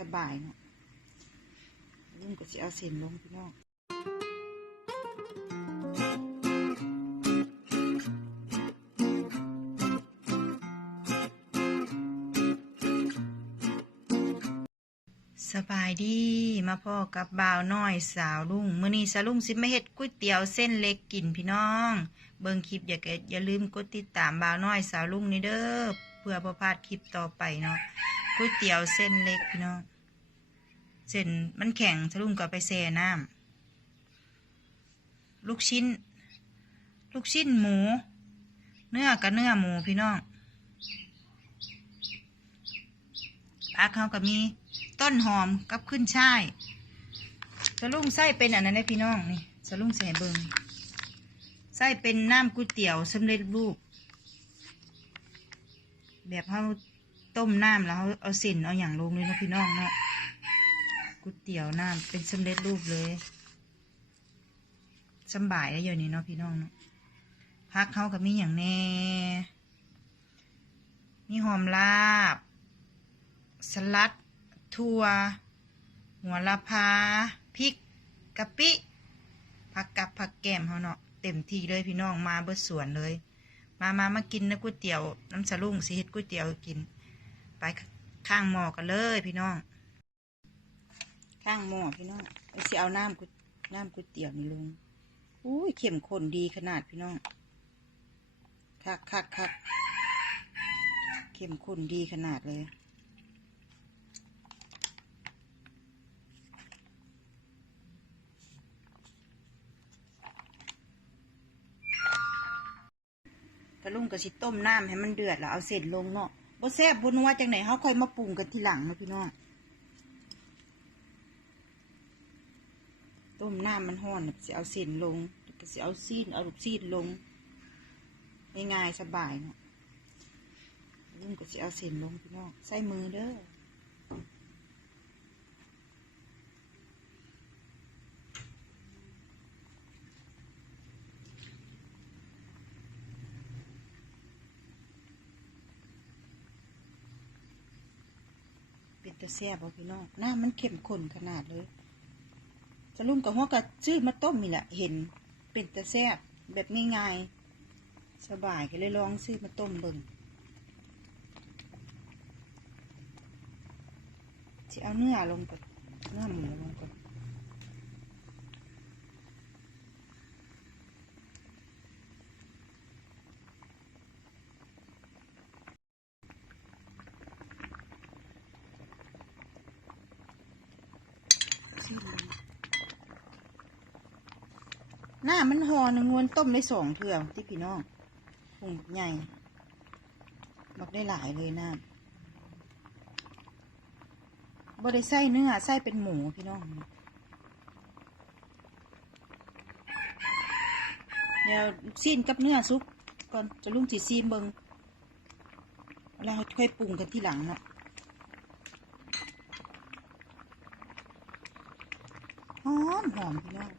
สบายเนาะลุงก็สิเอาเส้นลงพี่น้องสบายดีมาพ่อกับบ่าวน้อยสาวลุงมื้อนี้สาวลุงสิมาเฮ็ดก๋วยเตี๋ยวเส้นเล็กกินพี่น้อง เบิ่งคลิปอย่าเกิดอย่าลืมกดติดตามบ่าวน้อยสาวลุงนี่เด้อเพื่อบ่พลาดคลิปต่อไปเนาะก๋วยเตี๋ยวเส้นเล็กพี่น้อง เส้นมันแข็งสาวลุงก็ไปแช่น้ำลูกชิ้น ลูกชิ้นหมู เนื้อกับเนื้อหมูพี่น้องผักเขาก็มีต้นหอมกับขึ้นช่ายสลุงไส้เป็นอันนั้นนะพี่น้องนี่สลุงใส่เบิงไส้เป็นน้ำก๋วยเตี๋ยวสำเร็จรูป แบบเขาต้มน้ำแล้วเขาเอาเส้นเอาอย่างลงเลยนะพี่น้องเนาะ ก๋วยเตี๋ยวน้ำเป็นสำเร็จรูปเลยสำบายแล้วอยู่นี่เนาะพี่น้องเนาะพักเขากับมีอย่างแน่ มีหอมลาบ สลัด ถั่ว หัวละพาพริกกะปิผักกับผักแก้มเขาเนาะเต็มที่เลยพี่น้องมาเบิดสวนเลย มามามากินนะก๋วยเตี๋ยว น้ำสลุงสิเฮ็ดก๋วยเตี๋ยวกิน ไปข้างหมอกันเลยพี่น้อง ข้างหม้อพี่น้องสิเอาน้ำก๋วยน้ำก๋วยเตี๋ยวนี่ลงอุ้ยเข้มข้นดีขนาดพี่น้องคักคักคักเข้มข้นดีขนาดเลยกระลุงกระสิต้มน้ำให้มันเดือดแล้วเอาเสร็จลงเนาะบ่แซ่บบ่นัวจังไหนเขาค่อยมาปรุงกันทีหลังนะพี่น้อง มน้ำมันห้อนน่ะสิเอาเส้นลงก็สิเอาซีนเอาลูกซีนลงง่ายๆสบายเนาะลุงก็สิเอาเส้นลงพี่น้องใส่มือเด้อเป็นตะแซ่บพี่น้องน้ำมันเข้มข้นขนาดเลยะลุ่มกับหัวกะซื้อมาต้มนี่แหละเห็นเป็นตะแซบแบบง่ายๆ สบายก็เลยลองซื้อมาต้มเบิ่งจะเอาเนื้อลงก่อนเนื้อหมูลงก่อนซีลงห น้ามันหอหนึ่งนวลต้มได้สองเทื่อที่พี่น้องพุงใหญ่บักได้หลายเลยน้ำบ่ได้เนื้อใส่เป็นหมูพี่น้องเดี๋ยวซีนกับเนื้อซุปก่อนจะลุงจีซีมเบิงแล้วค่อยปรุงกันที่หลังเนาะหอมหอมพี่น้อง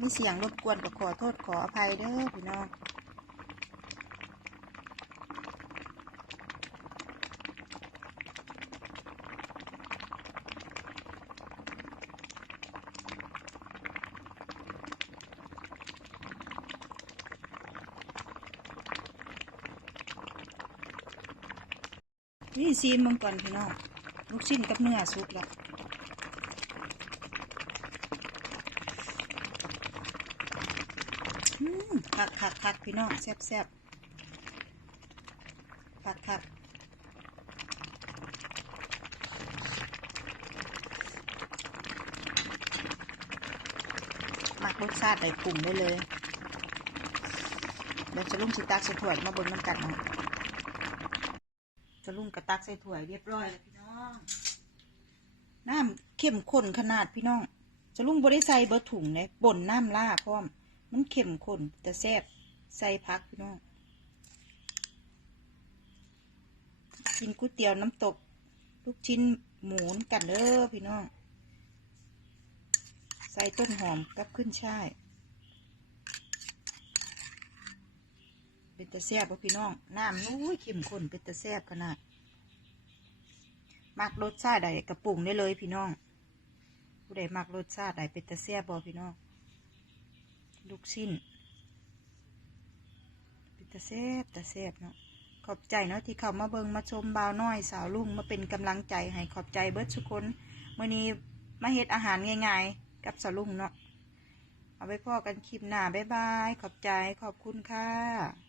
มีเสียงรบกวนก็ขอโทษขออภัยเด้อพี่น้องนี่ซีมเบิงก่อนพี่น้องลูกชิ้นกับเนื้อซุปแล้ว อืมคักคักคักพี่น้องแซ่บแซ่บคักคักมักรสชาติใส่กลุ่มได้เลยเดี๋ยวจะลุ่มสิตักใส่ถ้วยมาบนน้ำกัดนะจะลุ่มกระตักใส่ถ้วยเรียบร้อยแล้วพี่น้องน้ำเข้มข้นขนาดพี่น้องจะลุ่มบริใส่เบอร์ถุงเลยป่นน้ำล่าพร้อม มันเข้มข้นแต่แซ่บใส่พักพี่น้องกินก๋วยเตี๋ยวน้ำตก ลูกชิ้นหมูนกันเด้อพี่น้อง ใส่ต้นหอมกับขึ้นช่าย เป็นตะแซ่บป่ะพี่น้อง น้ำนู้ยเข้มข้นเป็นตะแซ่บขนาดมักรสชาติใดกระปรุงได้เลยพี่น้อง ผู้ใดมักรสชาติใดเป็นตะเสียบบอพี่น้อง ลูกชิ้นปิตาเสียบตาเสียบเนาะขอบใจเนาะที่เขามาเบิงมาชมบ่าวน้อยสาวลุงมาเป็นกำลังใจให้ขอบใจเบิร์ดทุกคนเมื่อนี้มาเฮ็ดอาหารง่ายๆ กับสาวลุงเนาะเอาไปพ่อกันคลิปหน้าบ๊ายบาย ขอบใจขอบคุณค่ะ